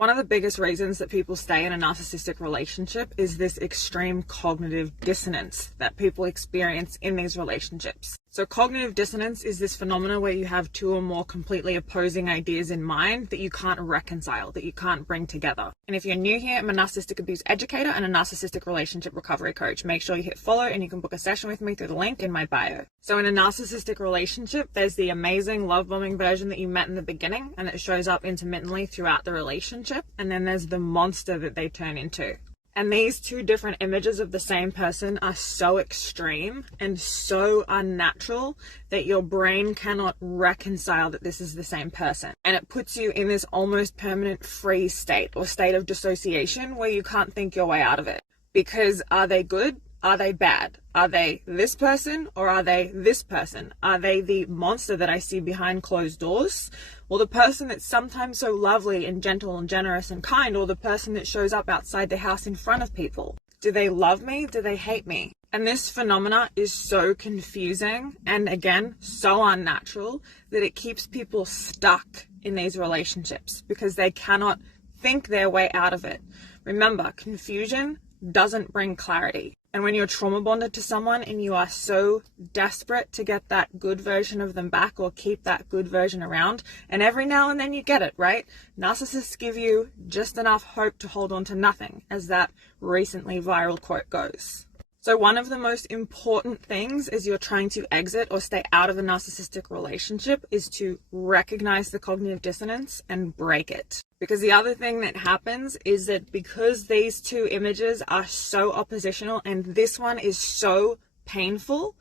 One of the biggest reasons that people stay in a narcissistic relationship is this extreme cognitive dissonance that people experience in these relationships. So cognitive dissonance is this phenomena where you have two or more completely opposing ideas in mind that you can't reconcile, that you can't bring together. And if you're new here, I'm a narcissistic abuse educator and a narcissistic relationship recovery coach. Make sure you hit follow and you can book a session with me through the link in my bio. So in a narcissistic relationship, there's the amazing love bombing version that you met in the beginning and it shows up intermittently throughout the relationship. And then there's the monster that they turn into. And these two different images of the same person are so extreme and so unnatural that your brain cannot reconcile that this is the same person. And it puts you in this almost permanent freeze state or state of dissociation where you can't think your way out of it. Because are they good? Are they bad? Are they this person or are they this person? Are they the monster that I see behind closed doors? Or the person that's sometimes so lovely and gentle and generous and kind? Or the person that shows up outside the house in front of people? Do they love me? Do they hate me? And this phenomena is so confusing and again, so unnatural that it keeps people stuck in these relationships because they cannot think their way out of it. Remember, confusion doesn't bring clarity. And when you're trauma bonded to someone and you are so desperate to get that good version of them back or keep that good version around, and every now and then you get it, right? Narcissists give you just enough hope to hold on to nothing, as that recently viral quote goes. So one of the most important things as you're trying to exit or stay out of a narcissistic relationship is to recognize the cognitive dissonance and break it. Because the other thing that happens is that because these two images are so oppositional and this one is so painful,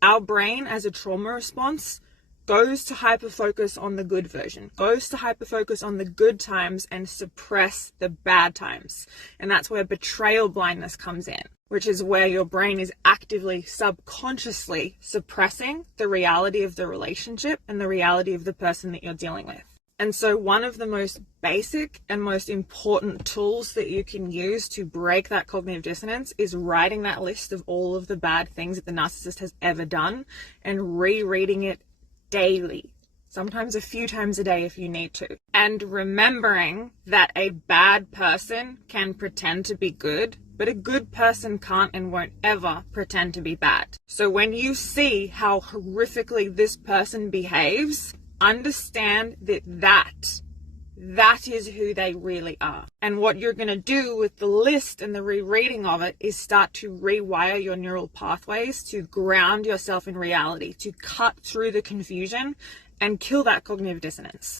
our brain as a trauma response goes to hyperfocus on the good version, goes to hyperfocus on the good times and suppress the bad times. And that's where betrayal blindness comes in, which is where your brain is actively, subconsciously suppressing the reality of the relationship and the reality of the person that you're dealing with. And so one of the most basic and most important tools that you can use to break that cognitive dissonance is writing that list of all of the bad things that the narcissist has ever done and rereading it daily, sometimes a few times a day if you need to. And remembering that a bad person can pretend to be good, but a good person can't and won't ever pretend to be bad. So when you see how horrifically this person behaves, understand that is who they really are. And what you're going to do with the list and the rereading of it is start to rewire your neural pathways to ground yourself in reality, to cut through the confusion and kill that cognitive dissonance.